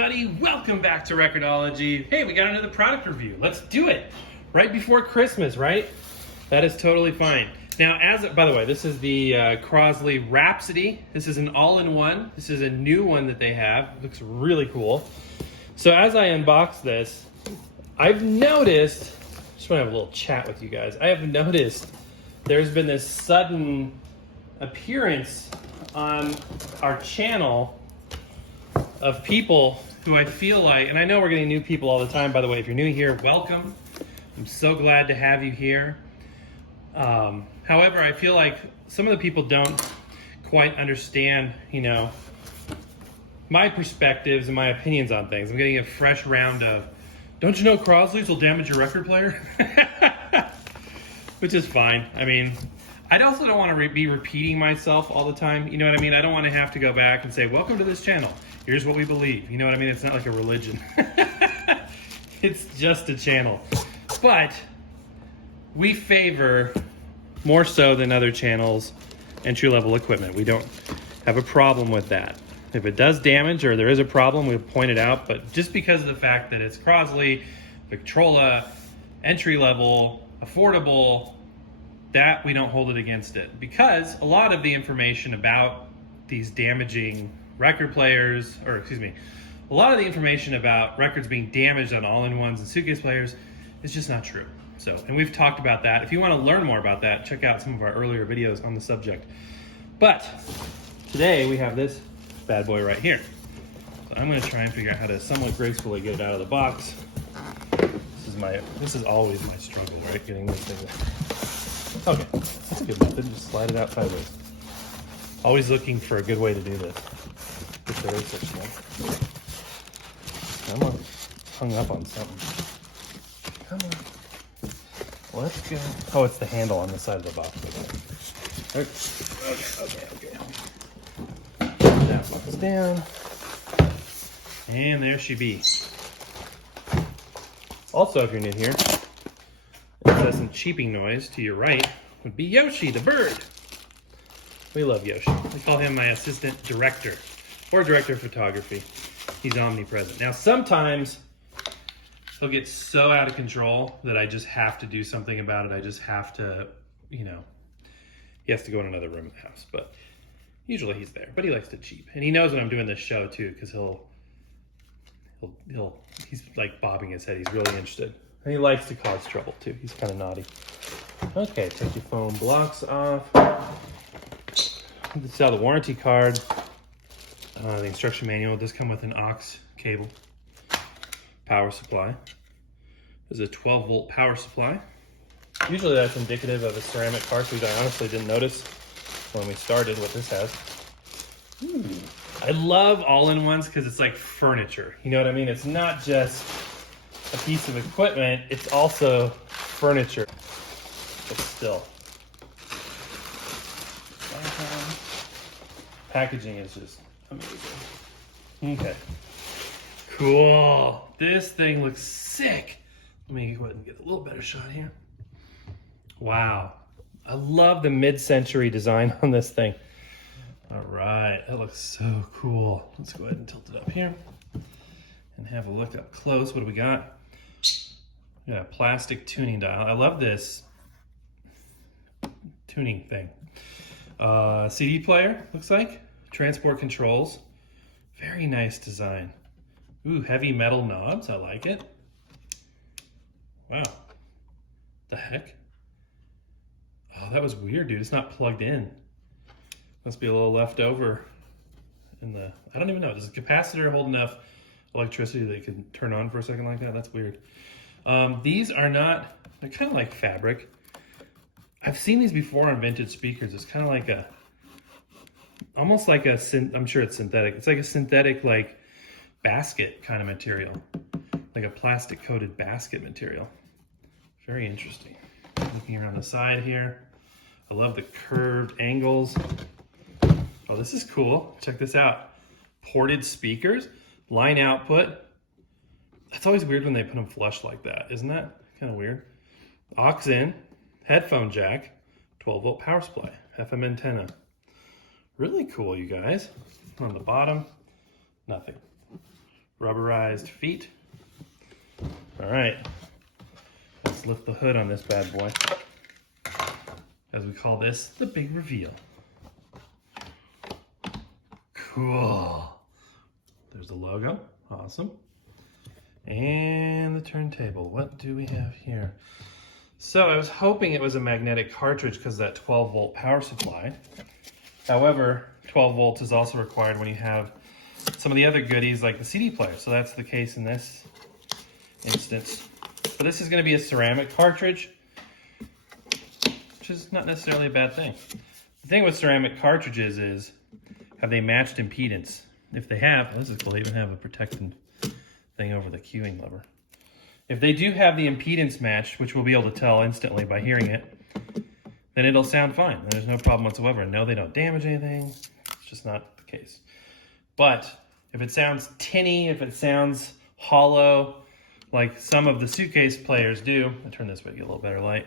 everybody, welcome back to Record-ology. Hey, we got another product review. Let's do it. Right before Christmas, right? That is totally fine. Now, by the way, this is the Crosley Rhapsody. This is an all-in-one. This is a new one that they have. It looks really cool. So as I unbox this, I've noticed, just want to have a little chat with you guys. I have noticed there's been this sudden appearance on our channel of people who I feel like, and I know we're getting new people all the time, by the way. If you're new here, welcome. I'm so glad to have you here. However, I feel like some of the people don't quite understand, my perspectives and my opinions on things. I'm getting a fresh round of, don't you know Crosleys will damage your record player? Which is fine. I mean, I also don't want to be repeating myself all the time. You know what I mean? I don't want to have to go back and say, welcome to this channel. Here's what we believe. You know what I mean? It's not like a religion. It's just a channel. But we favor, more so than other channels, entry-level equipment. We don't have a problem with that. If it does damage or there is a problem, we'll point it out. But just because of the fact that it's Crosley, Victrola, entry-level, affordable, that we don't hold it against it. Because a lot of the information about these damaging record players, a lot of the information about records being damaged on all-in-ones and suitcase players is just not true. So, and we've talked about that. If you want to learn more about that, check out some of our earlier videos on the subject. But today we have this bad boy right here. So I'm going to try and figure out how to somewhat gracefully get it out of the box. This is always my struggle, right? Getting this thing. Okay, that's a good method. Just slide it out sideways. Always looking for a good way to do this. Get the eraser small. Come on. Hung up on something. Come on. Let's go. Oh, it's the handle on the side of the box. Okay. Put that box down. And there she be. Also, if you're new here, incessant cheeping noise to your right would be Yoshi the bird. We love Yoshi. We call him my assistant director or director of photography. He's omnipresent. Now, sometimes he'll get so out of control that I just have to do something about it. I just have to, he has to go in another room in the house. But usually he's there. But he likes to cheep. And he knows when I'm doing this show, too, because he's like bobbing his head. He's really interested. And he likes to cause trouble, too. He's kind of naughty. Okay, take your foam blocks off. This is how the warranty card. The instruction manual does come with an Aux Cable power supply. There's a 12-volt power supply. Usually that's indicative of a ceramic cartridge. I honestly didn't notice when we started what this has. I love all-in-ones because it's like furniture. You know what I mean? It's not just a piece of equipment, it's also furniture. But still. Packaging is just amazing. Okay. Cool. This thing looks sick. Let me go ahead and get a little better shot here. Wow. I love the mid-century design on this thing. All right. That looks so cool. Let's go ahead and tilt it up here and have a look up close. What do we got? We got a plastic tuning dial. I love this tuning thing. CD player, looks like. Transport controls. Very nice design. Ooh, heavy metal knobs. I like it. Wow. The heck? Oh, that was weird, dude. It's not plugged in. Must be a little left over in the... I don't even know. Does the capacitor hold enough electricity that it can turn on for a second like that? That's weird. These are not... They're kind of like fabric. I've seen these before on vintage speakers. It's kind of like a... Almost like a... I'm sure it's synthetic. It's like a synthetic, like, basket kind of material. Like a plastic coated basket material. Very interesting. Looking around the side here. I love the curved angles. Oh, this is cool. Check this out. Ported speakers, line output. That's always weird when they put them flush like that. Isn't that kind of weird? Aux in, headphone jack, 12-volt power supply, FM antenna. Really cool, you guys. On the bottom, nothing. rubberized feet. All right, let's lift the hood on this bad boy. As we call this, the big reveal. Cool. There's the logo, awesome. And the turntable, what do we have here? So I was hoping it was a magnetic cartridge because of that 12 volt power supply. However, 12 volts is also required when you have some of the other goodies like the CD player. So that's the case in this instance. But this is going to be a ceramic cartridge, which is not necessarily a bad thing. The thing with ceramic cartridges is, have they matched impedance? If they have, this is cool, they even have a protecting thing over the cueing lever. If they do have the impedance matched, which we'll be able to tell instantly by hearing it, then it'll sound fine. There's no problem whatsoever. No, they don't damage anything. It's just not the case. But if it sounds tinny, if it sounds hollow, like some of the suitcase players do, I'll turn this way to get a little better light,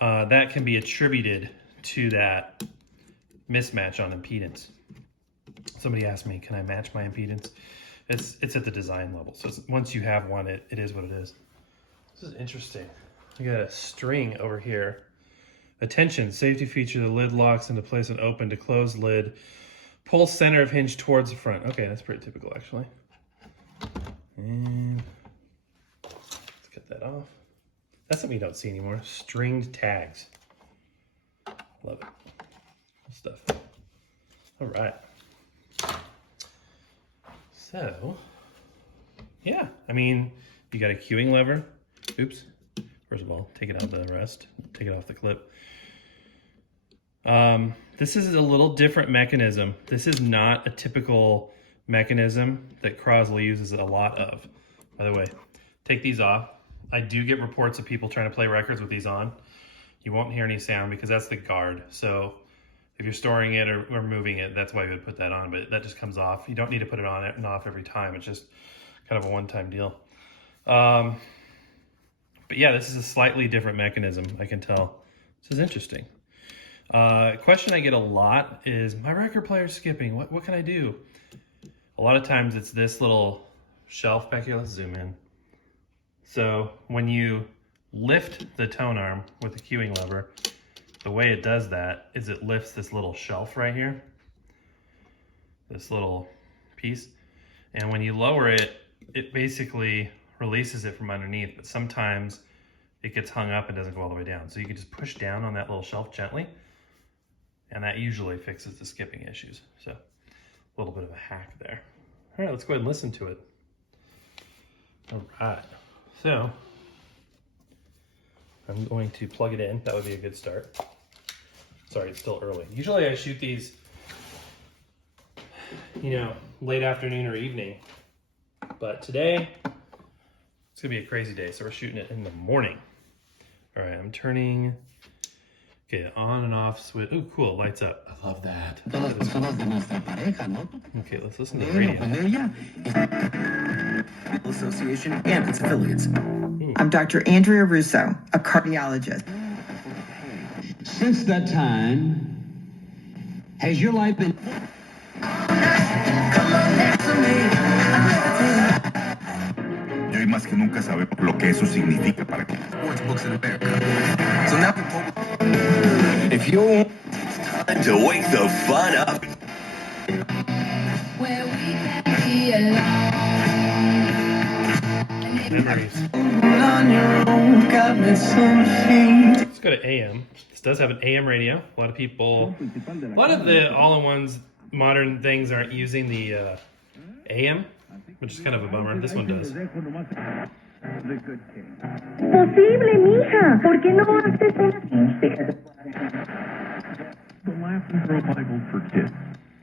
that can be attributed to that mismatch on impedance. Somebody asked me, can I match my impedance? It's at the design level. So once you have one, it is what it is. This is interesting. I got a string over here. Attention, safety feature, the lid locks into place and open to close lid. Pull center of hinge towards the front. Okay, that's pretty typical actually. And let's get that off. That's something you don't see anymore. Stringed tags. Love it. Good stuff. All right. So, yeah, I mean, you got a cueing lever. Oops. First of all, take it out of the rest. Take it off the clip. This is a little different mechanism. This is not a typical mechanism that Crosley uses a lot of. By the way, take these off. I do get reports of people trying to play records with these on. You won't hear any sound because that's the guard. So if you're storing it or moving it, that's why you would put that on, but that just comes off. You don't need to put it on and off every time. It's just kind of a one-time deal. But yeah, this is a slightly different mechanism, I can tell. This is interesting. Question I get a lot is, my record player's skipping. What can I do? A lot of times it's this little shelf back here. Let's zoom in. So when you lift the tone arm with the cueing lever, the way it does that is it lifts this little shelf right here, this little piece, and when you lower it, it basically releases it from underneath, but sometimes it gets hung up and doesn't go all the way down. So you can just push down on that little shelf gently, and that usually fixes the skipping issues. So a little bit of a hack there. All right, let's go ahead and listen to it. All right, so I'm going to plug it in. That would be a good start. Sorry, it's still early. Usually I shoot these, you know, late afternoon or evening. But today, it's gonna be a crazy day. So we're shooting it in the morning. All right, I'm turning, okay, on and off switch. Ooh, cool, lights up. I love that. Okay, let's listen to the radio. Association and its affiliates. I'm Dr. Andrea Russo, a cardiologist. Since that time, has your life been... Y hoy más que nunca sabemos lo que eso significa para que Sports books in America. So now if you it's time to wake the fun up. Where we can be alone. Memories. Let's go to AM. This does have an AM radio. A lot of people, a lot of the all-in-ones, modern things aren't using the AM, which is kind of a bummer. This one does. Posible, mija. ¿Por qué no haces una? The Laughing Girl Bible for Kids.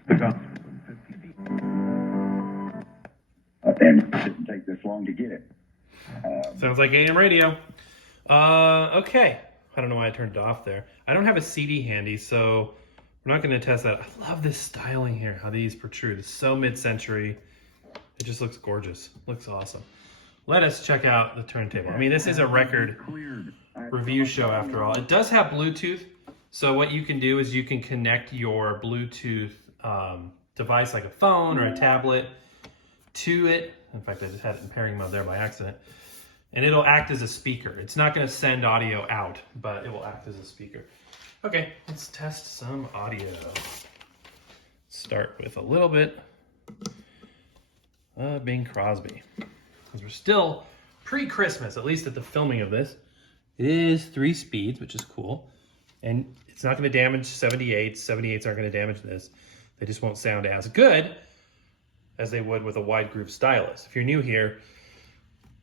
The Gospel in 50 And it didn't take this long to get it. Sounds like AM radio. Okay. I don't know why I turned it off there. I don't have a CD handy, so we're not going to test that. I love this styling here, how these protrude. It's so mid-century. It just looks gorgeous. Looks awesome. Let us check out the turntable. I mean, this is a record review show after all. It does have Bluetooth, so what you can do is you can connect your Bluetooth device like a phone or a tablet to it. In fact, I just had it in pairing mode there by accident. And it'll act as a speaker. It's not going to send audio out, but it will act as a speaker. Okay, let's test some audio. Start with a little bit of Bing Crosby. Because we're still pre-Christmas, at least at the filming of this. It is 3 speeds, which is cool. And it's not going to damage 78s. 78s aren't going to damage this. They just won't sound as good as they would with a wide groove stylus. If you're new here,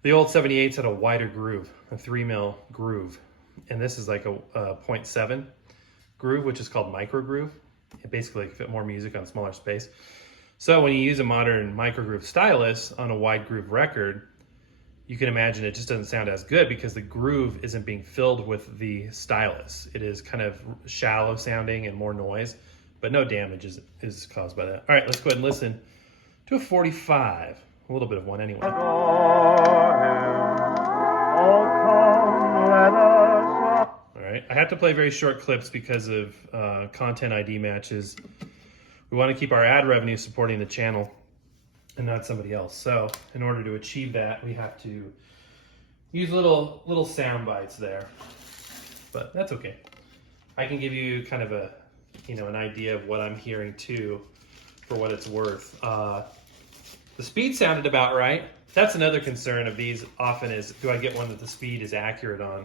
the old 78s had a wider groove, a 3mm groove. And this is like a 0.7 groove, which is called micro groove. It basically fit more music on smaller space. So when you use a modern micro groove stylus on a wide groove record, you can imagine it just doesn't sound as good because the groove isn't being filled with the stylus. It is kind of shallow sounding and more noise, but no damage is caused by that. All right, let's go ahead and listen to a 45, a little bit of one anyway. All right, I have to play very short clips because of content ID matches. We want to keep our ad revenue supporting the channel and not somebody else. So in order to achieve that, we have to use little sound bites there, but that's okay. I can give you kind of a, an idea of what I'm hearing too, for what it's worth. The speed sounded about right. That's another concern of these often is, do I get one that the speed is accurate on?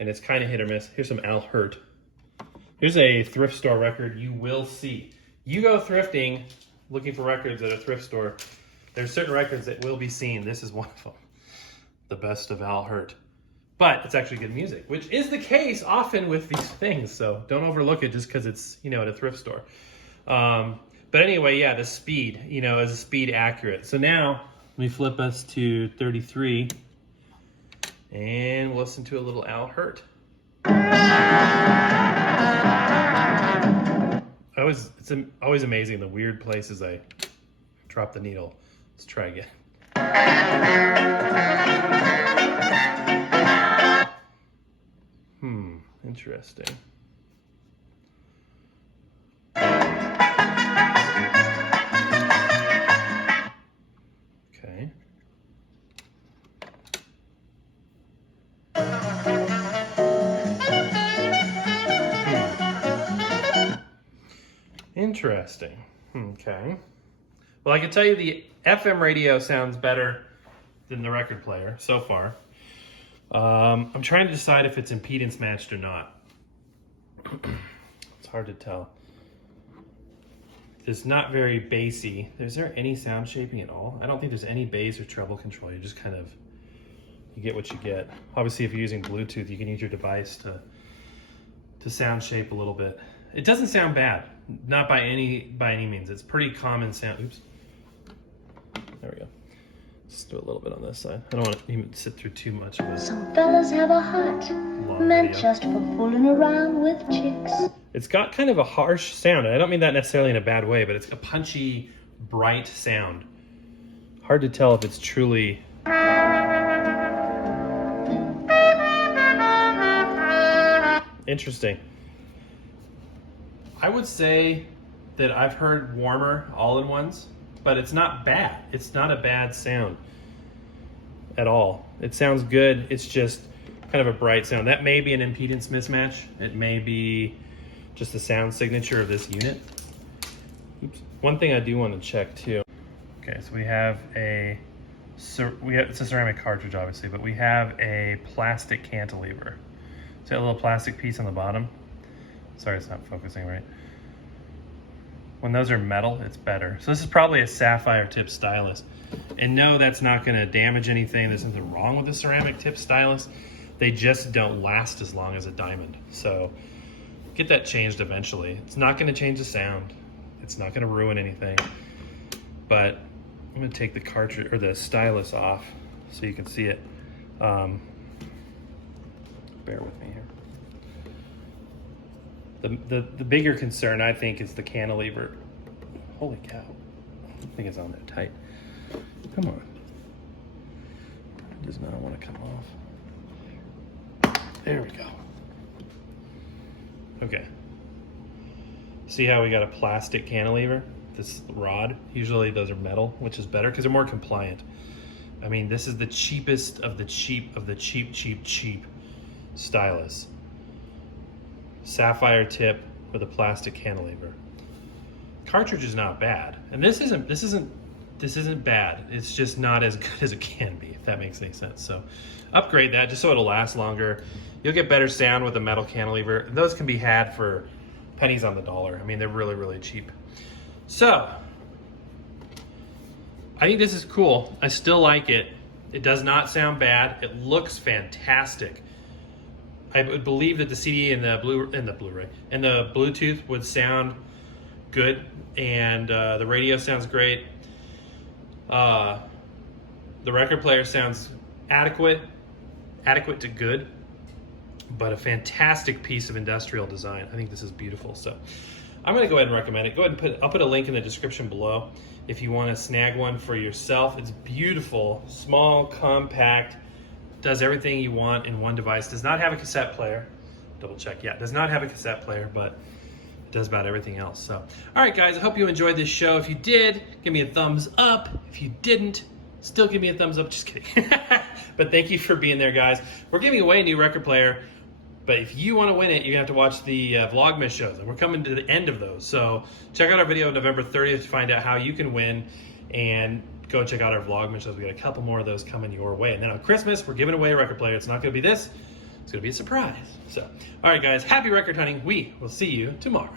And it's kind of hit or miss. Here's some Al Hirt. Here's a thrift store record you will see. You go thrifting, looking for records at a thrift store, there's certain records that will be seen. This is one of them. The best of Al Hirt. But it's actually good music, which is the case often with these things. So don't overlook it just because it's, at a thrift store. But anyway, yeah, the speed, is a speed accurate. So now let me flip us to 33 and we'll listen to a little Al Hirt. It's always amazing the weird places I drop the needle. Let's try again. Interesting. Okay. Interesting. Okay. Well, I can tell you the FM radio sounds better than the record player so far. I'm trying to decide if it's impedance matched or not. It's hard to tell. It's not very bassy. Is there any sound shaping at all? I don't think there's any bass or treble control. You just you get what you get. Obviously, if you're using Bluetooth, you can use your device to sound shape a little bit. It doesn't sound bad. Not by any means. It's pretty common sound. Oops. There we go. Let's do a little bit on this side. I don't want to even sit through too much of this. Some fellas have a heart meant just for fooling around with chicks. It's got kind of a harsh sound. I don't mean that necessarily in a bad way, but it's a punchy, bright sound. Hard to tell if it's truly... Interesting. I would say that I've heard warmer all-in-ones, but it's not bad. It's not a bad sound at all. It sounds good. It's just kind of a bright sound. That may be an impedance mismatch. It may be just the sound signature of this unit. Oops. One thing I do want to check too. Okay, so we have it's a ceramic cartridge obviously, but we have a plastic cantilever. See that little plastic piece on the bottom? Sorry, it's not focusing right. When those are metal, it's better. So this is probably a sapphire tip stylus. And no, that's not gonna damage anything. There's nothing wrong with the ceramic tip stylus. They just don't last as long as a diamond. So get that changed eventually. It's not gonna change the sound. It's not gonna ruin anything. But I'm gonna take the cartridge or the stylus off so you can see it. Bear with me here. The bigger concern, I think, is the cantilever. Holy cow. I think it's on there tight. Come on. It does not want to come off. There we go. Okay. See how we got a plastic cantilever? this rod. Usually those are metal, which is better because they're more compliant. I mean, this is the cheapest of the cheap of the cheap stylus. Sapphire tip with a plastic cantilever. Cartridge is not bad, and this isn't bad. It's just not as good as it can be, if that makes any sense. So upgrade that just so it'll last longer. You'll get better sound with a metal cantilever. And those can be had for pennies on the dollar. I mean, they're really, really cheap. So I think this is cool. I still like it. It does not sound bad. It looks fantastic. I would believe that the CD and the Blu-ray and the Bluetooth would sound good, and the radio sounds great. The record player sounds adequate to good, but a fantastic piece of industrial design. I think this is beautiful. So I'm going to go ahead and recommend it. Go ahead and I'll put a link in the description below if you want to snag one for yourself. It's beautiful, small, compact, does everything you want in one device. Does not have a cassette player. Double check. Yeah, does not have a cassette player, but it does about everything else. So, all right, guys, I hope you enjoyed this show. If you did, give me a thumbs up. If you didn't, still give me a thumbs up. Just kidding. But thank you for being there, guys. We're giving away a new record player, but if you want to win it, you're going to have to watch the Vlogmas shows, and we're coming to the end of those. So check out our video November 30th to find out how you can win, and go check out our Vlogmas shows. We got a couple more of those coming your way. And then on Christmas, we're giving away a record player. It's not going to be this. It's going to be a surprise. So, all right, guys, happy record hunting. We will see you tomorrow.